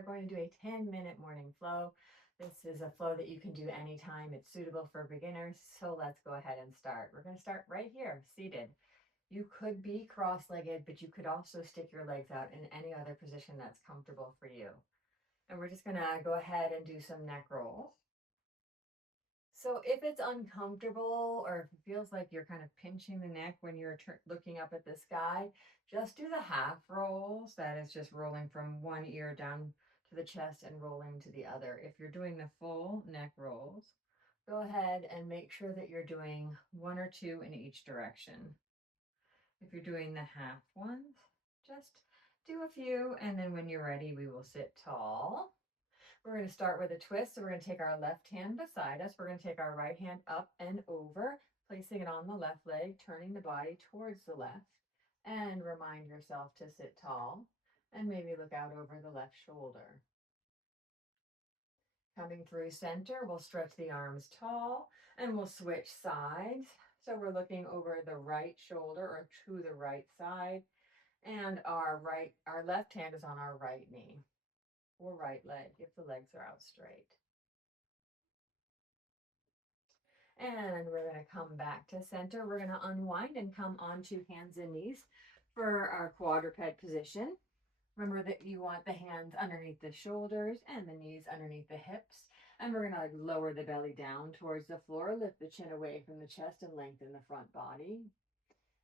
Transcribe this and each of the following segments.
are going to do a 10-minute morning flow. This is a flow that you can do anytime. It's suitable for beginners. So let's go ahead and start. We're going to start right here, seated. You could be cross-legged, but you could also stick your legs out in any other position that's comfortable for you. And we're just going to go ahead and do some neck rolls. So if it's uncomfortable or if it feels like you're kind of pinching the neck when you're looking up at the sky, just do the half rolls. That is just rolling from one ear down to the chest and rolling to the other. If you're doing the full neck rolls, go ahead and make sure that you're doing one or two in each direction. If you're doing the half ones, just do a few, and then when you're ready, we will sit tall. We're going to start with a twist. So we're going to take our left hand beside us. We're going to take our right hand up and over, placing it on the left leg, turning the body towards the left, and remind yourself to sit tall and maybe look out over the left shoulder. Coming through center, we'll stretch the arms tall and we'll switch sides. So we're looking over the right shoulder or to the right side, and our left hand is on our right knee or right leg if the legs are out straight. And we're going to come back to center. We're going to unwind and come onto hands and knees for our quadruped position. Remember that you want the hands underneath the shoulders and the knees underneath the hips. And we're going to lower the belly down towards the floor, lift the chin away from the chest and lengthen the front body.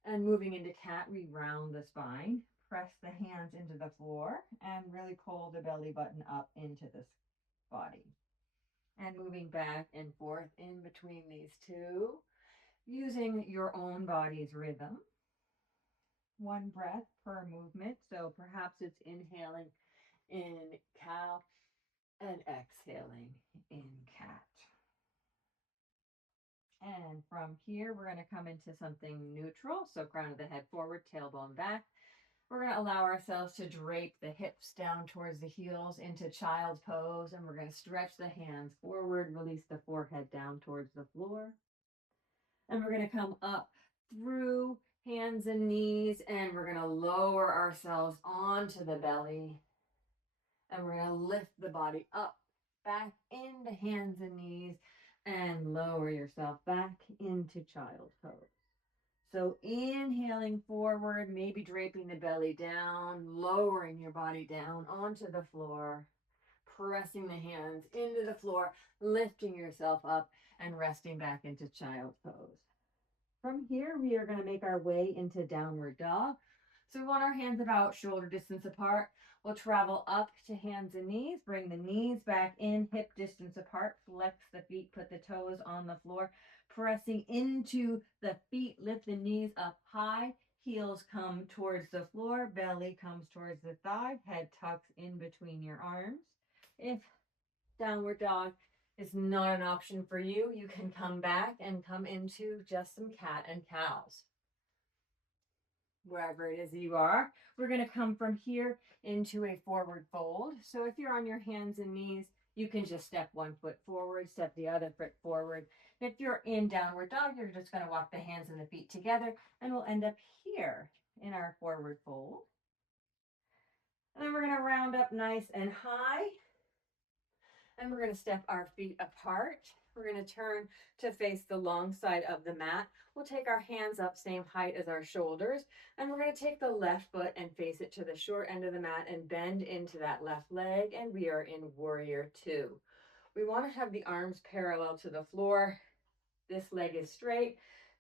And moving into cat, we round the spine, press the hands into the floor, and really pull the belly button up into the body. And moving back and forth in between these two, using your own body's rhythm. One breath per movement. So perhaps it's inhaling in cow and exhaling in cat. And from here, we're going to come into something neutral. So crown of the head forward, tailbone back. We're going to allow ourselves to drape the hips down towards the heels into child's pose. And we're going to stretch the hands forward, release the forehead down towards the floor. And we're going to come up through hands and knees, and we're going to lower ourselves onto the belly. And we're going to lift the body up, back into hands and knees, and lower yourself back into child's pose. So inhaling forward, maybe draping the belly down, lowering your body down onto the floor, pressing the hands into the floor, lifting yourself up and resting back into child's pose. From here, we are going to make our way into downward dog. So we want our hands about shoulder distance apart. We'll travel up to hands and knees, bring the knees back in, hip distance apart, flex the feet, put the toes on the floor, pressing into the feet, lift the knees up high, heels come towards the floor, belly comes towards the thigh, head tucks in between your arms. If downward dog is not an option for you, you can come back and come into just some cat and cows. Wherever it is you are, we're going to come from here into a forward fold. So if you're on your hands and knees, you can just step one foot forward, step the other foot forward. If you're in downward dog, you're just going to walk the hands and the feet together, and we'll end up here in our forward fold. And then we're going to round up nice and high. And we're going to step our feet apart. We're going to turn to face the long side of the mat. We'll take our hands up same height as our shoulders. And we're going to take the left foot and face it to the short end of the mat and bend into that left leg. And we are in warrior two. We want to have the arms parallel to the floor. This leg is straight.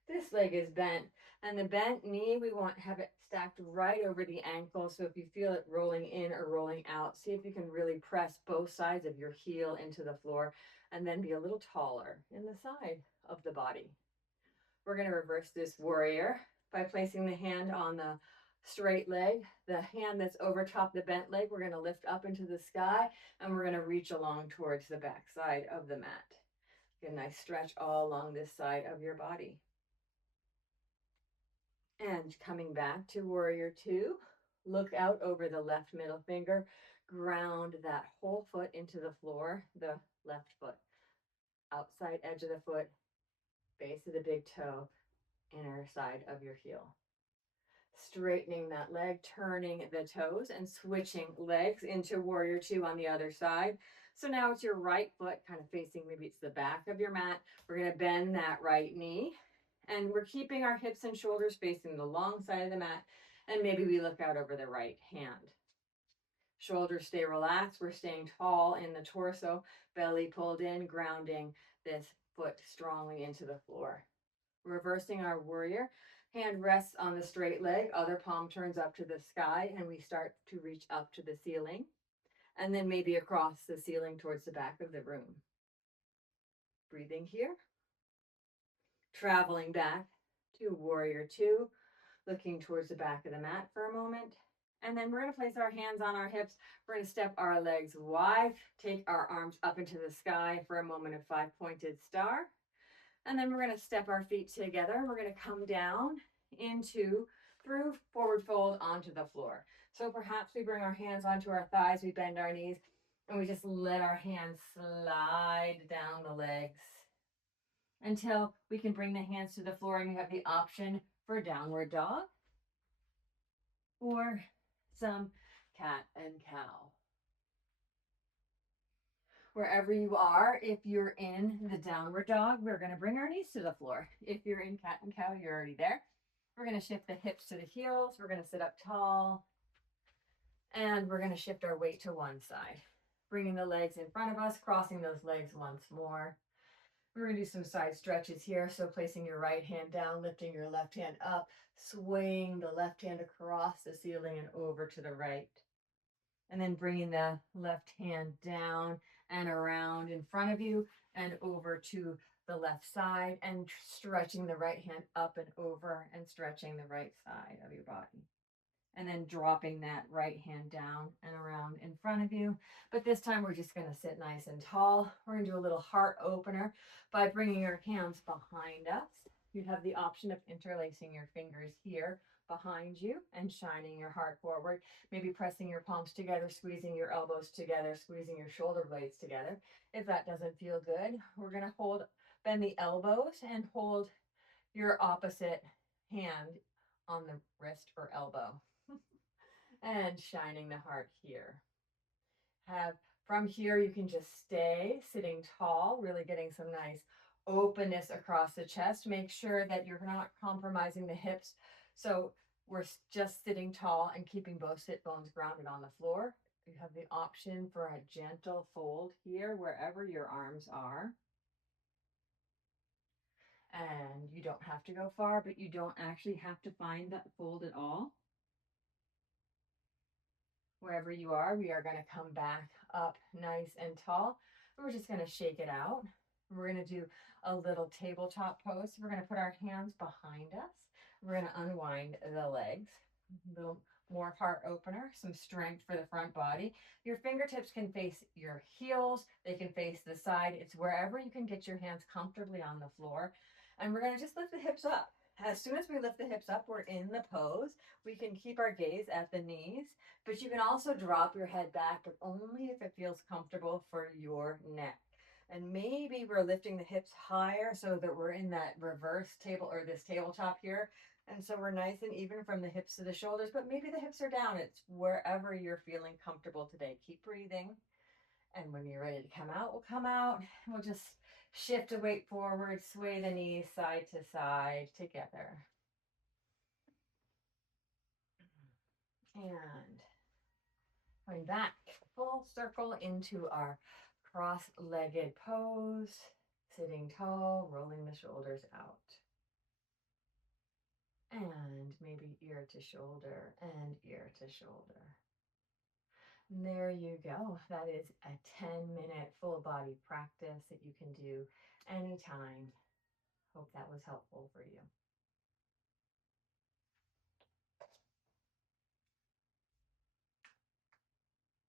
This leg is bent. And the bent knee, we want to have it stacked right over the ankle. So if you feel it rolling in or rolling out, see if you can really press both sides of your heel into the floor and then be a little taller in the side of the body. We're going to reverse this warrior by placing the hand on the straight leg, the hand that's over top the bent leg. We're going to lift up into the sky and we're going to reach along towards the back side of the mat. Get a nice stretch all along this side of your body. And coming back to warrior two, look out over the left middle finger, ground that whole foot into the floor, the left foot, outside edge of the foot, base of the big toe, inner side of your heel. Straightening that leg, turning the toes, and switching legs into warrior two on the other side. So now it's your right foot kind of facing, maybe it's the back of your mat. We're going to bend that right knee, and we're keeping our hips and shoulders facing the long side of the mat, and maybe we look out over the right hand. Shoulders stay relaxed. We're staying tall in the torso, belly pulled in, grounding this foot strongly into the floor. Reversing our warrior, hand rests on the straight leg, other palm turns up to the sky, and we start to reach up to the ceiling, and then maybe across the ceiling towards the back of the room. Breathing here, traveling back to warrior two, looking towards the back of the mat for a moment. And then we're going to place our hands on our hips. We're going to step our legs wide, take our arms up into the sky for a moment of five-pointed star. And then we're going to step our feet together. We're going to come down through forward fold onto the floor. So perhaps we bring our hands onto our thighs, we bend our knees, and we just let our hands slide down the legs until we can bring the hands to the floor, and you have the option for downward dog or some cat and cow. Wherever you are, if you're in the downward dog, we're going to bring our knees to the floor. If you're in cat and cow, you're already there. We're going to shift the hips to the heels. We're going to sit up tall. And we're going to shift our weight to one side. Bringing the legs in front of us, crossing those legs once more. We're going to do some side stretches here. So placing your right hand down, lifting your left hand up, swaying the left hand across the ceiling and over to the right. And then bringing the left hand down and around in front of you and over to the left side, and stretching the right hand up and over and stretching the right side of your body. And then dropping that right hand down and around in front of you. But this time we're just going to sit nice and tall. We're going to do a little heart opener by bringing your hands behind us. You have the option of interlacing your fingers here behind you and shining your heart forward. Maybe pressing your palms together, squeezing your elbows together, squeezing your shoulder blades together. If that doesn't feel good, we're going to bend the elbows and hold your opposite hand on the wrist or elbow. And shining the heart here. From here, you can just stay sitting tall, really getting some nice openness across the chest. Make sure that you're not compromising the hips. So we're just sitting tall and keeping both sit bones grounded on the floor. You have the option for a gentle fold here, wherever your arms are. And you don't have to go far, but you don't actually have to find that fold at all. Wherever you are, we are going to come back up nice and tall. We're just going to shake it out. We're going to do a little tabletop pose. We're going to put our hands behind us. We're going to unwind the legs. A little more heart opener, some strength for the front body. Your fingertips can face your heels. They can face the side. It's wherever you can get your hands comfortably on the floor. And we're going to just lift the hips up. As soon as we lift the hips up, we're in the pose. We can keep our gaze at the knees, but you can also drop your head back, but only if it feels comfortable for your neck. And maybe we're lifting the hips higher so that we're in that reverse table or this tabletop here. And so we're nice and even from the hips to the shoulders, but maybe the hips are down. It's wherever you're feeling comfortable today. Keep breathing. And when you're ready to come out, we'll come out. We'll just shift the weight forward, sway the knees side to side together. And going back, full circle into our cross-legged pose, sitting tall, rolling the shoulders out. And maybe ear to shoulder and ear to shoulder. And there you go. That is a 10-minute full body practice that you can do anytime. Hope that was helpful for you.